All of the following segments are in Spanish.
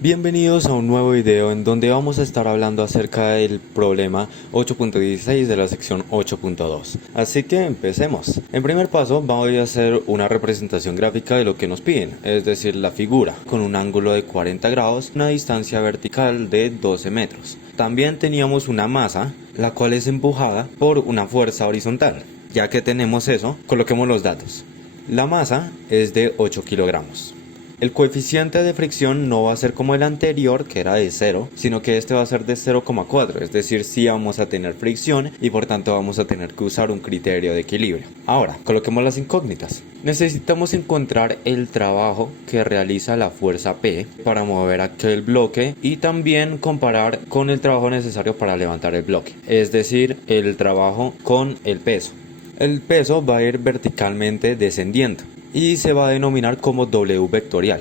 Bienvenidos a un nuevo video en donde vamos a estar hablando acerca del problema 8.16 de la sección 8.2. Así que empecemos. En primer paso voy a hacer una representación gráfica de lo que nos piden, es decir, la figura, con un ángulo de 40 grados, una distancia vertical de 12 metros. También teníamos una masa, la cual es empujada por una fuerza horizontal. Ya que tenemos eso, coloquemos los datos. La masa es de 8 kilogramos. El coeficiente de fricción no va a ser como el anterior, que era de 0, sino que este va a ser de 0,4, es decir, sí vamos a tener fricción y por tanto vamos a tener que usar un criterio de equilibrio. Ahora, coloquemos las incógnitas. Necesitamos encontrar el trabajo que realiza la fuerza P para mover aquel bloque y también comparar con el trabajo necesario para levantar el bloque, es decir, el trabajo con el peso. El peso va a ir verticalmente descendiendo y se va a denominar como W vectorial.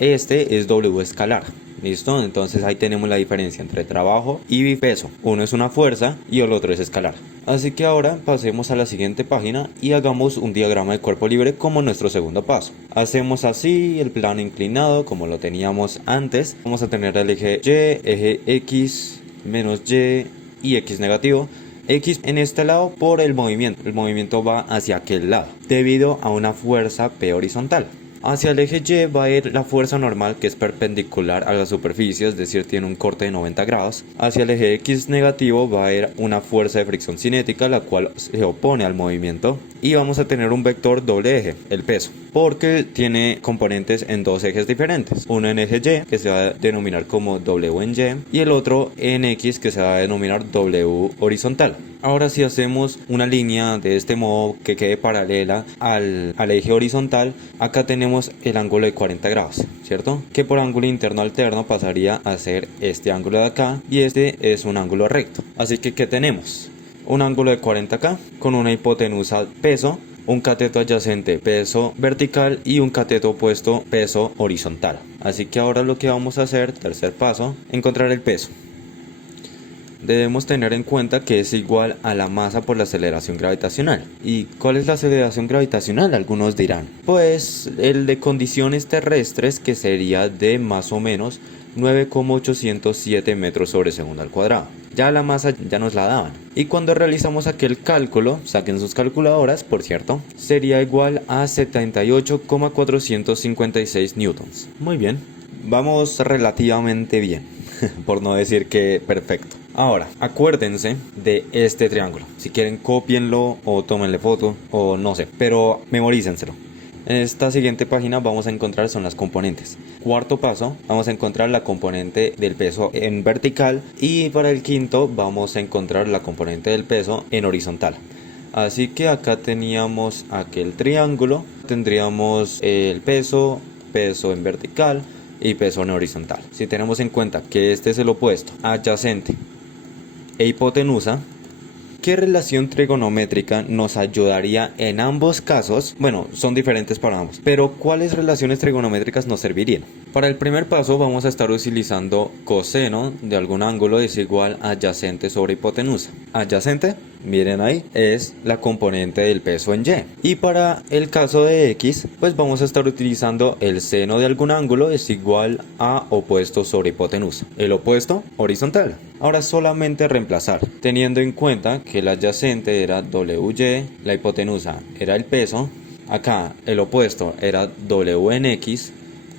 Este es W escalar. ¿Listo? Entonces ahí tenemos la diferencia entre trabajo y peso. Uno es una fuerza y el otro es escalar. Así que ahora pasemos a la siguiente página y hagamos un diagrama de cuerpo libre como nuestro segundo paso. Hacemos así el plano inclinado como lo teníamos antes. Vamos a tener el eje Y, eje X, menos Y y X negativo. X en este lado por el movimiento va hacia aquel lado, debido a una fuerza P horizontal. Hacia el eje Y va a ir la fuerza normal que es perpendicular a la superficie, es decir, tiene un corte de 90 grados. Hacia el eje X negativo va a ir una fuerza de fricción cinética, la cual se opone al movimiento. Y vamos a tener un vector doble eje, el peso, porque tiene componentes en dos ejes diferentes. Uno en eje Y, que se va a denominar como W en Y, y el otro en X, que se va a denominar W horizontal. Ahora si hacemos una línea de este modo que quede paralela al eje horizontal, acá tenemos el ángulo de 40 grados, ¿cierto? Que por ángulo interno alterno pasaría a ser este ángulo de acá y este es un ángulo recto. Así que ¿qué tenemos? Un ángulo de 40 acá con una hipotenusa peso, un cateto adyacente peso vertical y un cateto opuesto peso horizontal. Así que ahora lo que vamos a hacer, tercer paso, encontrar el peso. Debemos tener en cuenta que es igual a la masa por la aceleración gravitacional. ¿Y cuál es la aceleración gravitacional? Algunos dirán. Pues el de condiciones terrestres, que sería de más o menos 9,807 metros sobre segundo al cuadrado. Ya la masa ya nos la daban. Y cuando realizamos aquel cálculo, saquen sus calculadoras, por cierto, sería igual a 78,456 newtons. Muy bien. Vamos relativamente bien, por no decir que perfecto. Ahora, acuérdense de este triángulo. Si quieren, cópienlo o tómenle foto o no sé, pero memorícenselo. En esta siguiente página vamos a encontrar son las componentes. Cuarto paso, vamos a encontrar la componente del peso en vertical y para el quinto vamos a encontrar la componente del peso en horizontal. Así que acá teníamos aquel triángulo, tendríamos el peso en vertical y peso en horizontal. Si tenemos en cuenta que este es el opuesto, adyacente e hipotenusa, ¿qué relación trigonométrica nos ayudaría en ambos casos? Bueno, son diferentes para ambos, pero ¿cuáles relaciones trigonométricas nos servirían? Para el primer paso vamos a estar utilizando coseno de algún ángulo es igual a adyacente sobre hipotenusa. Adyacente, miren ahí, es la componente del peso en Y. Y para el caso de X, pues vamos a estar utilizando el seno de algún ángulo es igual a opuesto sobre hipotenusa. El opuesto, horizontal. Ahora solamente reemplazar, teniendo en cuenta que el adyacente era WY, la hipotenusa era el peso, acá el opuesto era W en X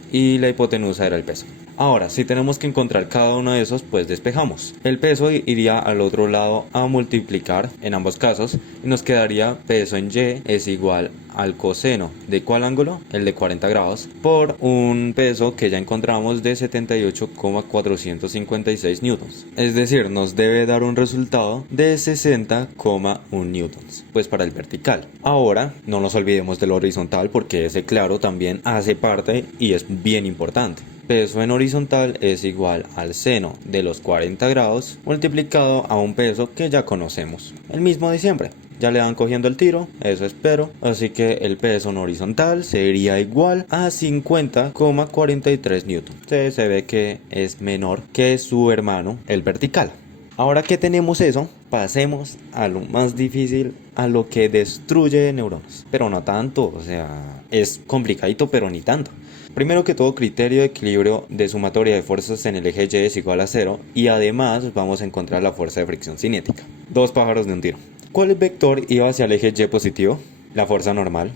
y la hipotenusa era el peso. Ahora, si tenemos que encontrar cada uno de esos, pues despejamos. El peso iría al otro lado a multiplicar en ambos casos y nos quedaría peso en Y es igual al coseno de ¿cuál ángulo? El de 40 grados por un peso que ya encontramos de 78,456 newtons. Es decir, nos debe dar un resultado de 60,1 newtons, pues para el vertical. Ahora, no nos olvidemos del horizontal porque ese claro también hace parte y es bien importante. Peso en horizontal es igual al seno de los 40 grados multiplicado a un peso que ya conocemos, el mismo de siempre. Ya le van cogiendo el tiro, eso espero. Así que el peso en horizontal sería igual a 50,43 newton. Se ve que es menor que su hermano, el vertical. Ahora que tenemos eso, pasemos a lo más difícil, a lo que destruye neuronas. Pero no tanto, o sea, es complicadito, pero ni tanto. Primero que todo, criterio de equilibrio de sumatoria de fuerzas en el eje Y es igual a 0 y además vamos a encontrar la fuerza de fricción cinética. Dos pájaros de un tiro. ¿Cuál vector iba hacia el eje Y positivo? La fuerza normal.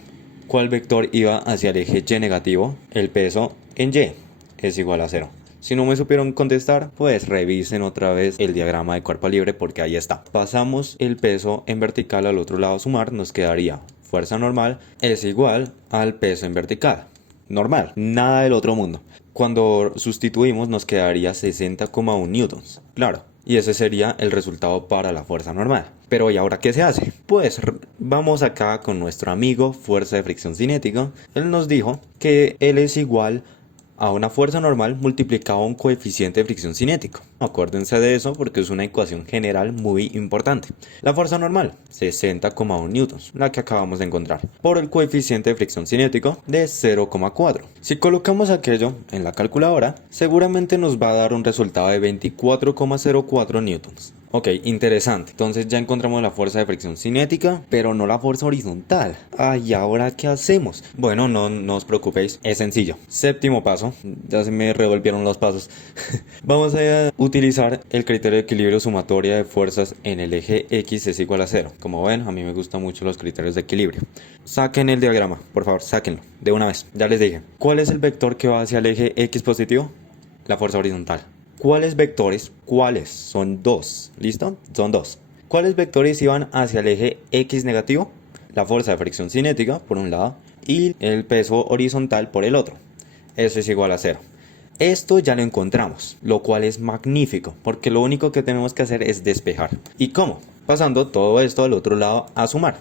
¿Cuál vector iba hacia el eje Y negativo? El peso en Y es igual a 0. Si no me supieron contestar, pues revisen otra vez el diagrama de cuerpo libre porque ahí está. Pasamos el peso en vertical al otro lado a sumar, nos quedaría fuerza normal es igual al peso en vertical. Normal, nada del otro mundo. Cuando sustituimos nos quedaría 60,1 newtons. Claro, y ese sería el resultado para la fuerza normal. Pero ¿y ahora qué se hace? Pues vamos acá con nuestro amigo fuerza de fricción cinética. Él nos dijo que L es igual a una fuerza normal multiplicado a un coeficiente de fricción cinético. Acuérdense de eso porque es una ecuación general muy importante. La fuerza normal, 60,1 newtons, la que acabamos de encontrar, por el coeficiente de fricción cinético de 0,4. Si colocamos aquello en la calculadora, seguramente nos va a dar un resultado de 24,04 newtons. Ok, interesante. Entonces ya encontramos la fuerza de fricción cinética, pero no la fuerza horizontal. Ay, ¿ahora qué hacemos? Bueno, no os preocupéis, es sencillo. Séptimo paso, ya se me revolvieron los pasos. Vamos a utilizar el criterio de equilibrio sumatoria de fuerzas en el eje X es igual a 0. Como ven, a mí me gustan mucho los criterios de equilibrio. Saquen el diagrama, por favor, sáquenlo, de una vez. Ya les dije. ¿Cuál es el vector que va hacia el eje X positivo? La fuerza horizontal. ¿Cuáles vectores? ¿Cuáles? Son dos. ¿Listo? Son dos. ¿Cuáles vectores iban hacia el eje X negativo? La fuerza de fricción cinética por un lado y el peso horizontal por el otro. Eso es igual a 0. Esto ya lo encontramos, lo cual es magnífico, porque lo único que tenemos que hacer es despejar. ¿Y cómo? Pasando todo esto al otro lado a sumar.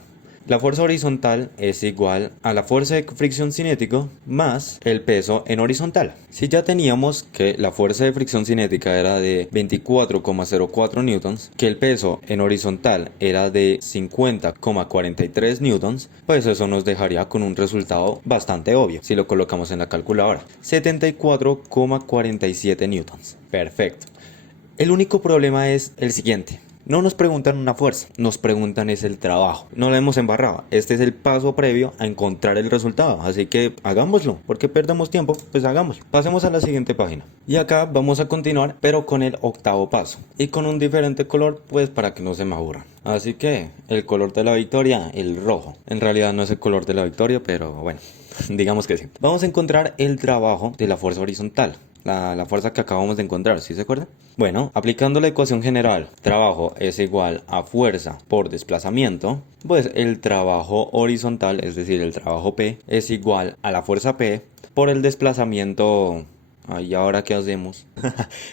La fuerza horizontal es igual a la fuerza de fricción cinético más el peso en horizontal. Si ya teníamos que la fuerza de fricción cinética era de 24,04 newtons, que el peso en horizontal era de 50,43 newtons, pues eso nos dejaría con un resultado bastante obvio si lo colocamos en la calculadora. 74,47 newtons. Perfecto. El único problema es el siguiente. No nos preguntan una fuerza, nos preguntan es el trabajo. No lo hemos embarrado. Este es el paso previo a encontrar el resultado. Así que hagámoslo. ¿Porque perdemos tiempo? Pues hagámoslo. Pasemos a la siguiente página. Y acá vamos a continuar, pero con el octavo paso. Y con un diferente color, pues para que no se me aburran. Así que el color de la victoria, el rojo. En realidad no es el color de la victoria, pero bueno, digamos que sí. Vamos a encontrar el trabajo de la fuerza horizontal. La fuerza que acabamos de encontrar, ¿sí se acuerdan? Bueno, aplicando la ecuación general, trabajo es igual a fuerza por desplazamiento, pues el trabajo horizontal, es decir, el trabajo P, es igual a la fuerza P por el desplazamiento. ¿Y ahora qué hacemos?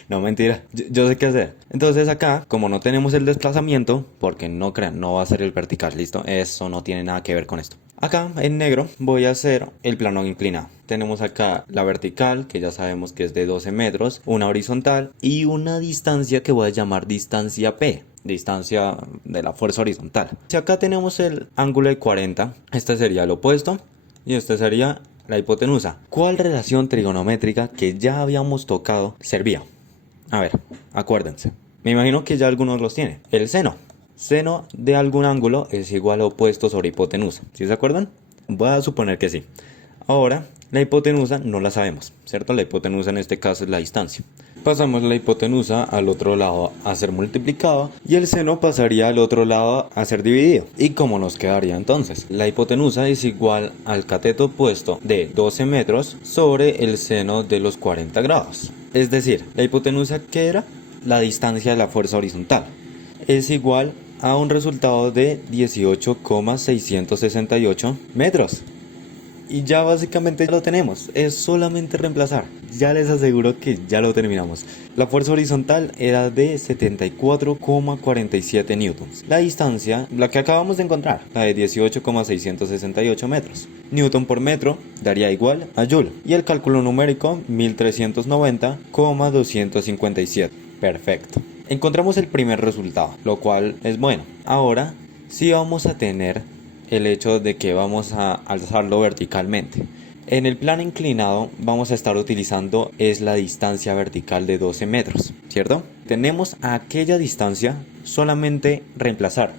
No, mentira, yo sé qué hacer. Entonces acá, como no tenemos el desplazamiento, porque no crean, no va a ser el vertical, ¿listo? Eso no tiene nada que ver con esto. Acá en negro voy a hacer el plano inclinado. Tenemos acá la vertical, que ya sabemos que es de 12 metros, una horizontal y una distancia que voy a llamar distancia P. Distancia de la fuerza horizontal. Si acá tenemos el ángulo de 40, este sería el opuesto y este sería la hipotenusa. ¿Cuál relación trigonométrica que ya habíamos tocado servía? A ver, acuérdense. Me imagino que ya algunos los tienen. El seno. Seno de algún ángulo es igual a opuesto sobre hipotenusa. ¿Sí se acuerdan? Voy a suponer que sí. Ahora, la hipotenusa no la sabemos, ¿cierto? La hipotenusa en este caso es la distancia. Pasamos la hipotenusa al otro lado a ser multiplicado y el seno pasaría al otro lado a ser dividido. ¿Y cómo nos quedaría entonces? La hipotenusa es igual al cateto opuesto de 12 metros sobre el seno de los 40 grados. Es decir, la hipotenusa, ¿qué era? La distancia de la fuerza horizontal. Es igual a un resultado de 18,668 metros. Y ya básicamente lo tenemos, es solamente reemplazar. Ya les aseguro que ya lo terminamos. La fuerza horizontal era de 74,47 newtons. La distancia, la que acabamos de encontrar, la de 18,668 metros. Newton por metro daría igual a Joule. Y el cálculo numérico, 1390,257. Perfecto. Encontramos el primer resultado, lo cual es bueno. Ahora sí vamos a tener el hecho de que vamos a alzarlo verticalmente. En el plano inclinado vamos a estar utilizando es la distancia vertical de 12 metros, ¿cierto? Tenemos a aquella distancia solamente reemplazar.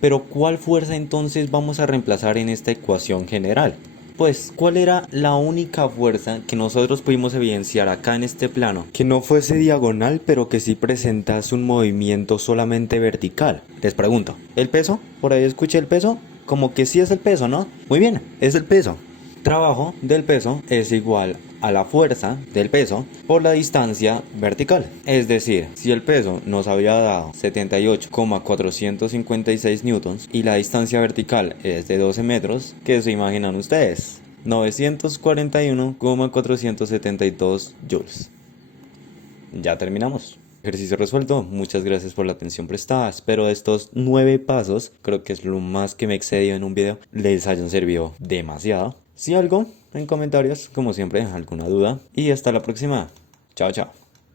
Pero ¿cuál fuerza entonces vamos a reemplazar en esta ecuación general? pues, ¿cuál era la única fuerza que nosotros pudimos evidenciar acá en este plano? Que no fuese diagonal, pero que sí presentase un movimiento solamente vertical. Les pregunto, ¿el peso? Por ahí escuché el peso. Como que sí es el peso, ¿no? Muy bien, es el peso. Trabajo del peso es igual a la fuerza del peso por la distancia vertical. Es decir, si el peso nos había dado 78,456 newtons y la distancia vertical es de 12 metros, ¿qué se imaginan ustedes? 941,472 joules. Ya terminamos. Ejercicio resuelto, muchas gracias por la atención prestada. Espero estos 9 pasos, creo que es lo más que me he excedido en un video, les hayan servido demasiado. Si algo, en comentarios, como siempre, alguna duda. Y hasta la próxima. Chao, chao.